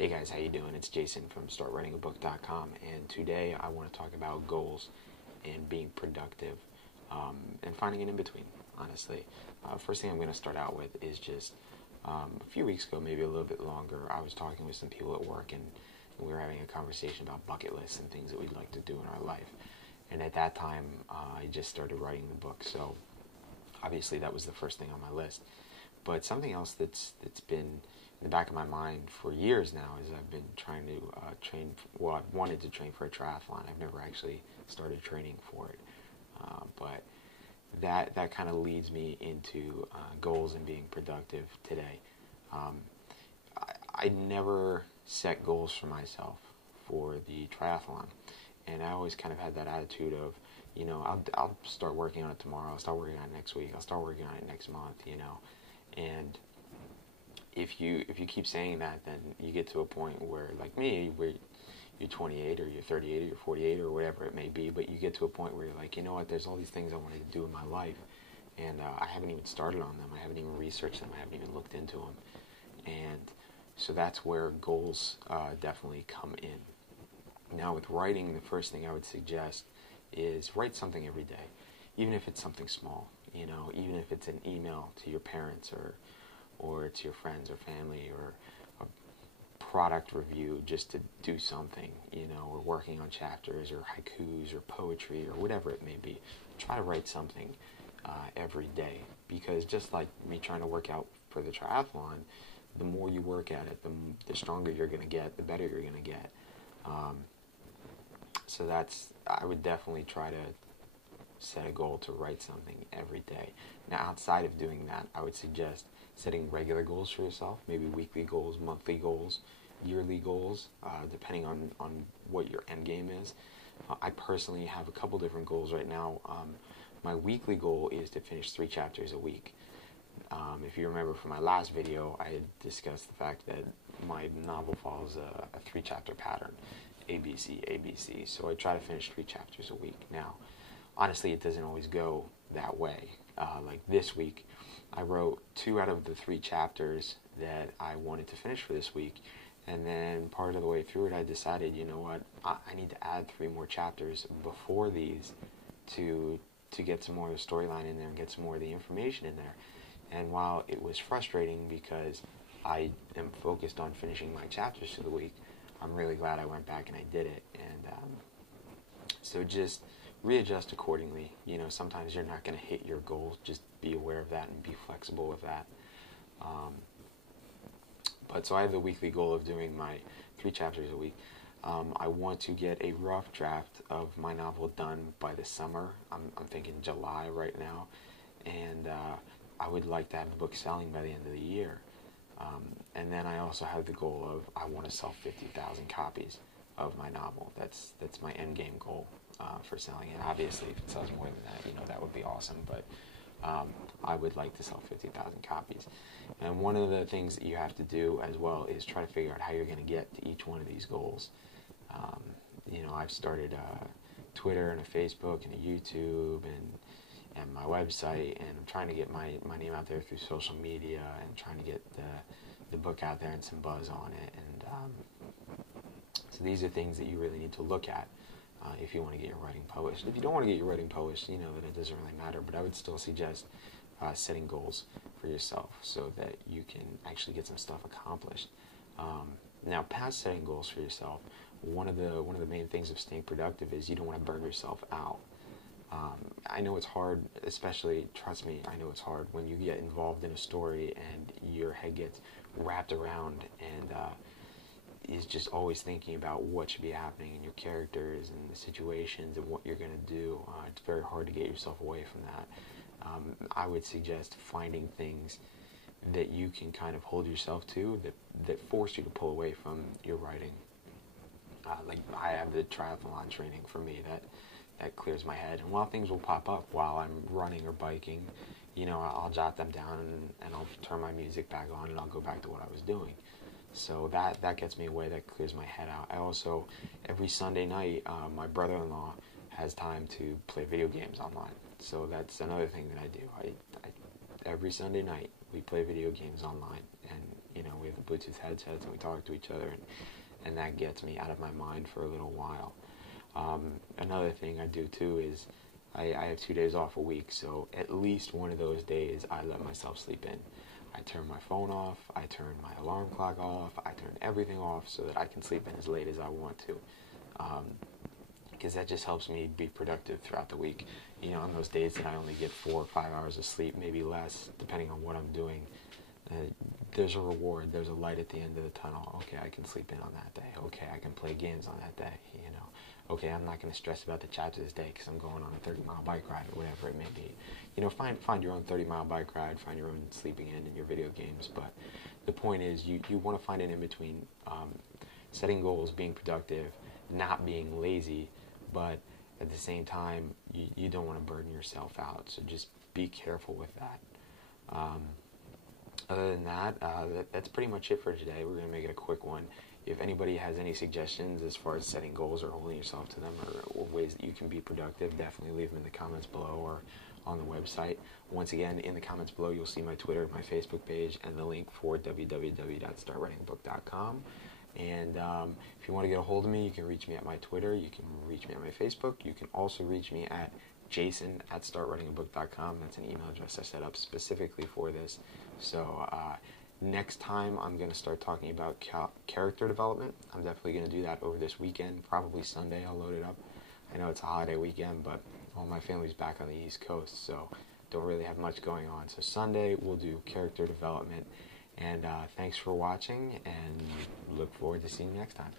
Hey guys, how you doing? It's Jason from StartWritingABook.com, and today I want to talk about goals and being productive, and finding an in-between, honestly. First thing I'm going to start out with is just a few weeks ago, maybe a little bit longer, I was talking with some people at work, and we were having a conversation about bucket lists and things that we'd like to do in our life. And at that time, I just started writing the book, so obviously that was the first thing on my list. But something else that's been in the back of my mind for years now is I've been trying to train. Well, I've wanted to train for a triathlon. I've never actually started training for it, but that kind of leads me into goals and being productive today. I never set goals for myself for the triathlon, and I always kind of had that attitude of, I'll start working on it tomorrow. I'll start working on it next week. I'll start working on it next month. And if you keep saying that, then you get to a point where, like me, where you're 28 or you're 38 or you're 48 or whatever it may be, but you get to a point where you're like, you know what, there's all these things I wanted to do in my life, and I haven't even started on them. I haven't even researched them. I haven't even looked into them. And so that's where goals definitely come in. Now, with writing, the first thing I would suggest is write something every day, even if it's something small, even if it's an email to your parents or to your friends or family, or a product review, just to do something, or working on chapters or haikus or poetry or whatever it may be. Try to write something every day, because just like me trying to work out for the triathlon, the more you work at it, the stronger you're going to get, the better you're going to get. So I would definitely try to set a goal to write something every day. Now, outside of doing that, I would suggest setting regular goals for yourself, maybe weekly goals, monthly goals, yearly goals, depending on what your end game is. I personally have a couple different goals right now. My weekly goal is to finish 3 chapters a week. If you remember from my last video, I had discussed the fact that my novel follows a 3-chapter pattern, ABC, ABC. So I try to finish 3 chapters a week. Now, honestly, it doesn't always go that way. Like this week, I wrote 2 out of the 3 chapters that I wanted to finish for this week, and then part of the way through it, I decided, you know what, I need to add 3 more chapters before these to get some more of the storyline in there and get some more of the information in there. And while it was frustrating because I am focused on finishing my chapters for the week, I'm really glad I went back and I did it. And so just readjust accordingly. Sometimes you're not going to hit your goals. Just be aware of that and be flexible with that. But so I have the weekly goal of doing my 3 chapters a week. I want to get a rough draft of my novel done by the summer. I'm thinking July right now. And I would like to have the book selling by the end of the year. And then I also have the goal of I want to sell 50,000 copies of my novel. That's my end game goal for selling it. Obviously, if it sells more than that, that would be awesome. But I would like to sell 50,000 copies. And one of the things that you have to do as well is try to figure out how you're going to get to each one of these goals. I've started Twitter and a Facebook and a YouTube and my website, and I'm trying to get my name out there through social media and trying to get the book out there and some buzz on it. And so these are things that you really need to look at if you want to get your writing published. If you don't want to get your writing published, that it doesn't really matter, but I would still suggest setting goals for yourself so that you can actually get some stuff accomplished. Now, past setting goals for yourself, one of the main things of staying productive is you don't want to burn yourself out. I know it's hard, especially, trust me, I know it's hard when you get involved in a story and your head gets wrapped around and is just always thinking about what should be happening in your characters and the situations and what you're going to do. It's very hard to get yourself away from that. I would suggest finding things that you can kind of hold yourself to that force you to pull away from your writing. Like I have the triathlon training for me that clears my head. And while things will pop up while I'm running or biking, I'll jot them down and I'll turn my music back on and I'll go back to what I was doing. So that gets me away, that clears my head out. I also, every Sunday night, my brother-in-law has time to play video games online. So that's another thing that I do. Every Sunday night, we play video games online. And, we have the Bluetooth headsets and we talk to each other, and that gets me out of my mind for a little while. Another thing I do too is I have 2 days off a week, so at least one of those days I let myself sleep in. I turn my phone off, I turn my alarm clock off, I turn everything off so that I can sleep in as late as I want to. Because that just helps me be productive throughout the week. On those days that I only get 4 or 5 hours of sleep, maybe less, depending on what I'm doing, there's a reward, there's a light at the end of the tunnel. Okay, I can sleep in on that day. Okay, I can play games on that day, Okay, I'm not going to stress about the chapter this day because I'm going on a 30-mile bike ride or whatever it may be. Find your own 30-mile bike ride, find your own sleeping in your video games. But the point is, you want to find an in-between, setting goals, being productive, not being lazy, but at the same time, you don't want to burden yourself out. So just be careful with that. Other than that, that's pretty much it for today. We're going to make it a quick one. If anybody has any suggestions as far as setting goals or holding yourself to them, or ways that you can be productive, definitely leave them in the comments below or on the website. Once again, in the comments below, you'll see my Twitter, my Facebook page, and the link for www.startwritingbook.com. And if you want to get a hold of me, you can reach me at my Twitter, you can reach me at my Facebook, you can also reach me at jason@startwritingabook.com. That's an email address I set up specifically for this. So next time I'm going to start talking about character development. I'm definitely going to do that over this weekend, probably Sunday I'll load it up. I know it's a holiday weekend, but all my family's back on the East Coast, so don't really have much going on. So Sunday we'll do character development. And thanks for watching, and look forward to seeing you next time.